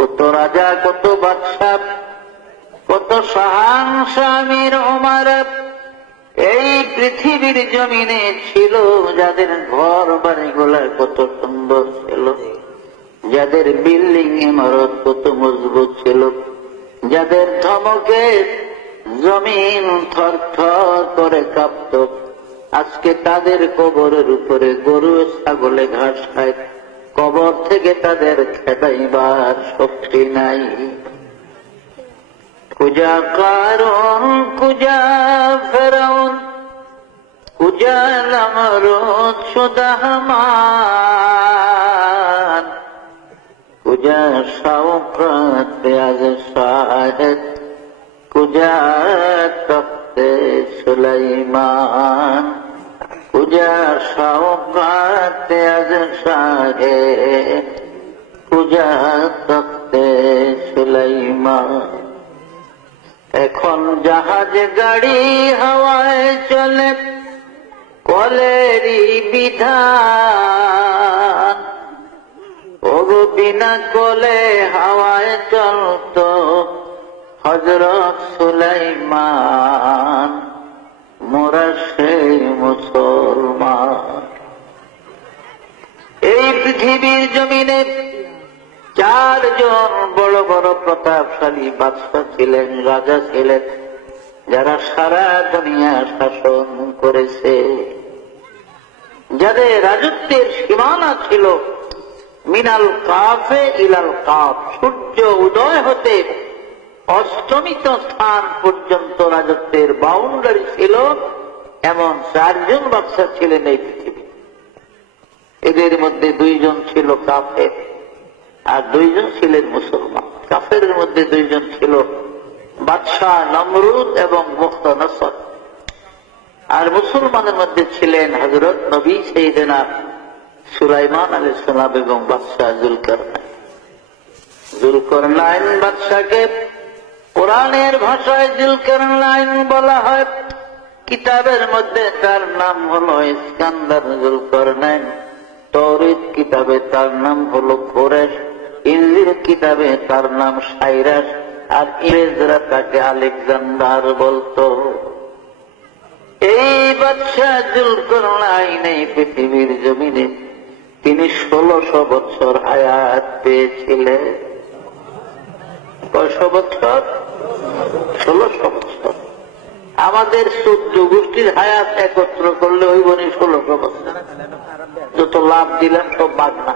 কত রাজা, কত বাদশা, কত শাহানশাহ, আমির, ওমর এই পৃথিবীর জমিনে ছিল, যাদের ঘর বাড়িগুলা কত সুন্দর ছিল, যাদের বিল্ডিং ইমারত কত মজবুত ছিল, যাদের ধমকে জমিন থরথর করে কাঁপত, আজকে তাদের কবরের উপরে গরু ছাগলে ঘাস খায়, কবর থেকে তাদের খেদাইবার শক্তি নাই। কুজা কারণ, কুজা ফেরাউন, কুজা নমরুদ সুদাহমান, কুজা শাওকত পেয়াজ শাহেদ, কুজা তখতে সুলাইমান, কুজা শাওকত পেয়াজ শাহেদ, কুজা তখতে সুলাইমান। এখন জাহাজ গাড়ি হাওয়ায় চলে, কলেরই বিধান, ওগো বিনা কলে হাওয়ায় চলত হযরত সুলাইমান, মোরা সেই মুসলমান। এই পৃথিবীর জমিনে চারজন বড় বড় প্রতাপশালী বাদশা ছিলেন, রাজা ছিলেন, যারা সারা দুনিয়া শাসন করেছে, যাদের রাজত্বের সীমানা ছিল মিনাল কাফে ইলাল কাফ, সূর্য উদয় হতে অস্তমিত স্থান পর্যন্ত রাজত্বের বাউন্ডারি ছিল। এমন চারজন বাদশা ছিলেন এই পৃথিবী। এদের মধ্যে দুইজন ছিল কাফের আর দুইজন ছিলেন মুসলমান। কাফেরের মধ্যে দুইজন ছিল বাদশাহ নমরুদ এবং মুখতানসর, আর মুসলমানের মধ্যে ছিলেন হযরত নবী সাইয়েদনা সুলাইমান আলাইহিস সালাম এবং বাদশাহ জুলকারনাইন। জুলকারনাইন বাদশাকে কোরআনের ভাষায় জুলকারনাইন বলা হয়। কিতাবের মধ্যে তার নাম হলো ইস্কান্দার জুলকারনাইন, তৌরাত কিতাবে তার নাম হলো কোরেশ, ইনজিল কিতাবে তার নাম সাইরাস, আর ইংরেজরা তাকে আলেকজান্ডার বলতো। এই বাদশাহ জুলকারনাইন এই পৃথিবীর জমিনে তিনি 1600 বছর হায়াত পেয়েছিলেন। কয়শো বছর? 1600 বছর। আমাদের 14 গোষ্ঠীর হায়াত একত্র করলে ওই বনি 1600 বছর। যত লাভ দিলেন সব বাদ না।